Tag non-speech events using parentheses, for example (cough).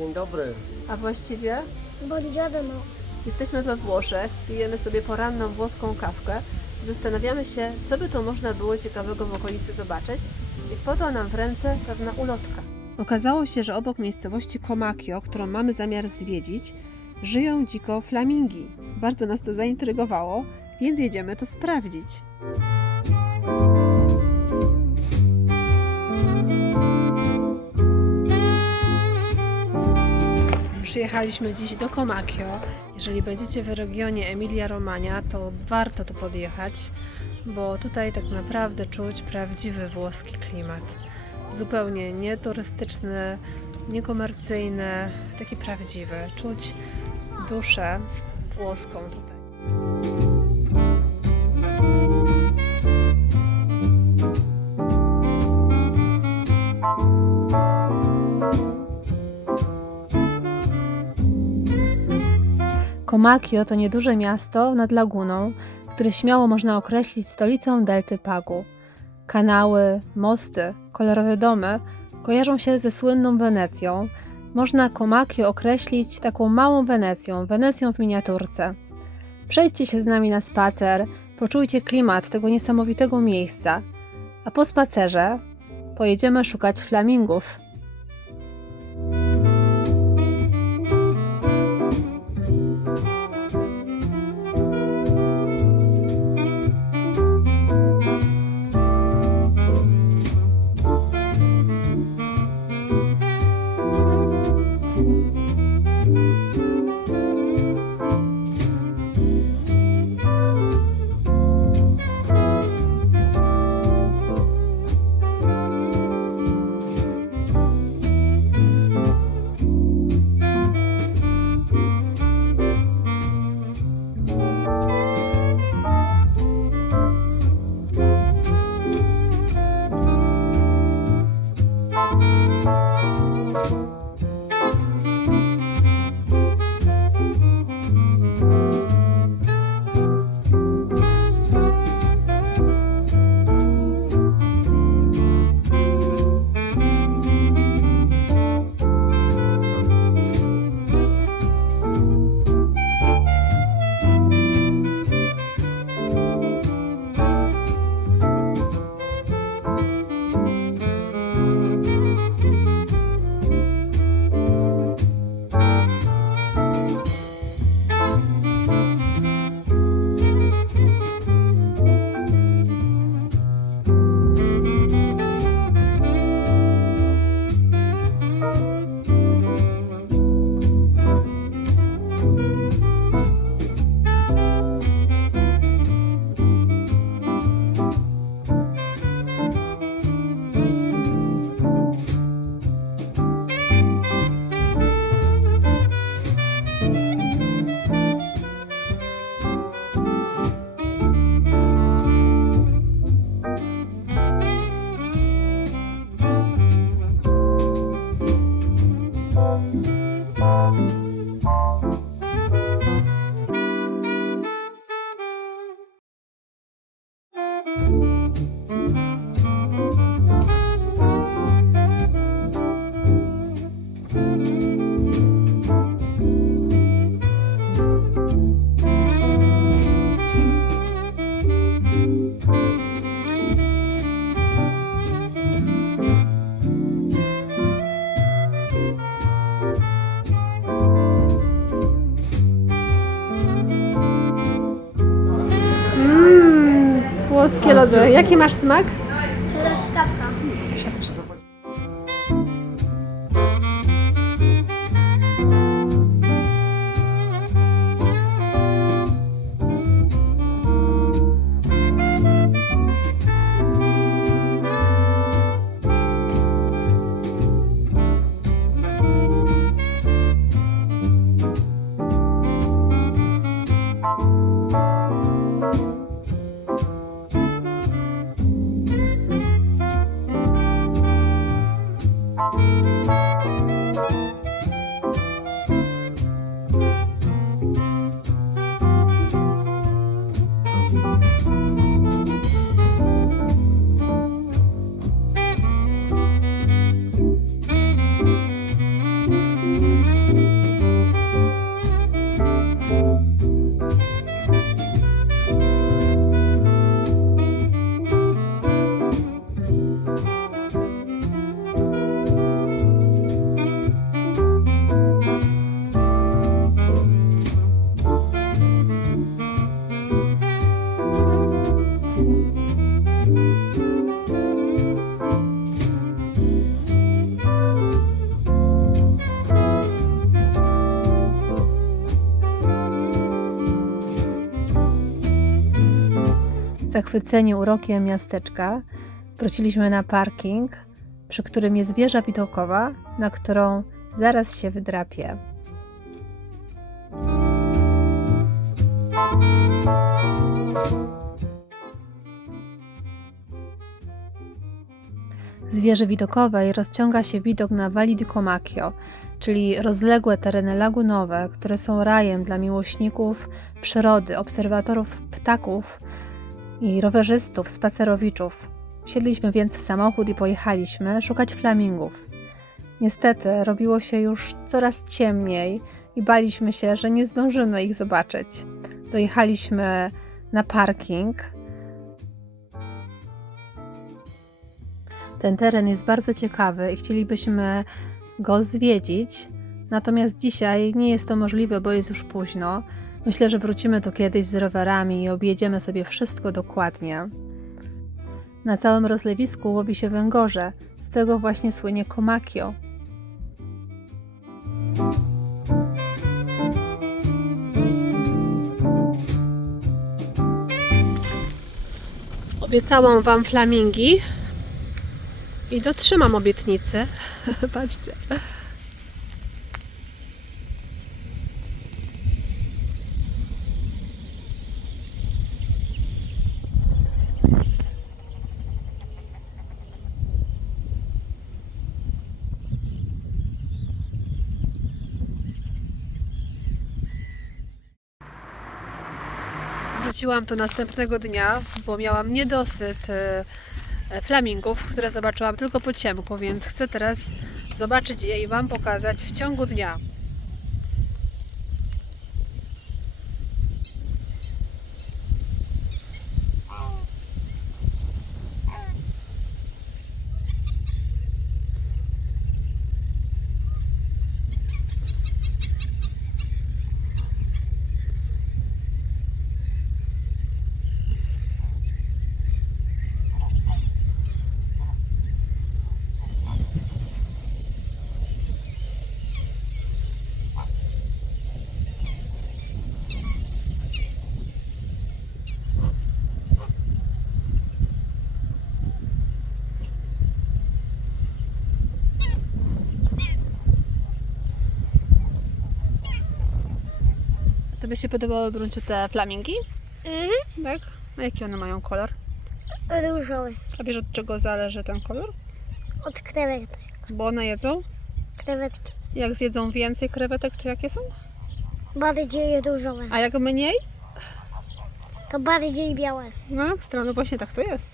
Dzień dobry. A właściwie Buongiorno. jesteśmy we Włoszech, pijemy sobie poranną włoską kawkę, zastanawiamy się, co by tu można było ciekawego w okolicy zobaczyć i wpadła nam w ręce pewna ulotka. Okazało się, że obok miejscowości Comacchio, którą mamy zamiar zwiedzić, żyją dziko flamingi. Bardzo nas to zaintrygowało, więc jedziemy to sprawdzić. Przyjechaliśmy dziś do Comacchio. Jeżeli będziecie w regionie Emilia-Romagna, to warto tu podjechać, bo tutaj tak naprawdę czuć prawdziwy włoski klimat. Zupełnie nieturystyczny, niekomercyjny, taki prawdziwy. Czuć duszę włoską tutaj. Comacchio to nieduże miasto nad laguną, które śmiało można określić stolicą delty Pagu. Kanały, mosty, kolorowe domy kojarzą się ze słynną Wenecją. Można Comacchio określić taką małą Wenecją, Wenecją w miniaturce. Przejdźcie się z nami na spacer, poczujcie klimat tego niesamowitego miejsca, a po spacerze pojedziemy szukać flamingów. Włoskie lody. Jaki masz smak? Zachwyceni urokiem miasteczka, wróciliśmy na parking, przy którym jest wieża widokowa, na którą zaraz się wydrapię. Z wieży widokowej rozciąga się widok na Valli di Comacchio, czyli rozległe tereny lagunowe, które są rajem dla miłośników przyrody, obserwatorów ptaków i rowerzystów, spacerowiczów. Siedliśmy więc w samochód i pojechaliśmy szukać flamingów. Niestety robiło się już coraz ciemniej i baliśmy się, że nie zdążymy ich zobaczyć. Dojechaliśmy na parking. Ten teren jest bardzo ciekawy i chcielibyśmy go zwiedzić. Natomiast dzisiaj nie jest to możliwe, bo jest już późno. Myślę, że wrócimy tu kiedyś z rowerami i objedziemy sobie wszystko dokładnie. Na całym rozlewisku łowi się węgorze, z tego właśnie słynie Komakio. Obiecałam Wam flamingi i dotrzymam obietnicy. (laughs) Patrzcie. Wróciłam tu następnego dnia, bo miałam niedosyt e, e, flamingów, które zobaczyłam tylko po ciemku, więc chcę teraz zobaczyć je i Wam pokazać w ciągu dnia. Tobie się podobały Grunciu te flamingi? Mhm. Tak? A jaki one mają kolor? Różowy. A wiesz od czego zależy ten kolor? Od krewetek. Bo one jedzą? Krewetki. Jak zjedzą więcej krewetek, to jakie są? Bardziej różowe. A jak mniej? To bardziej białe. No, ekstra, no właśnie tak to jest.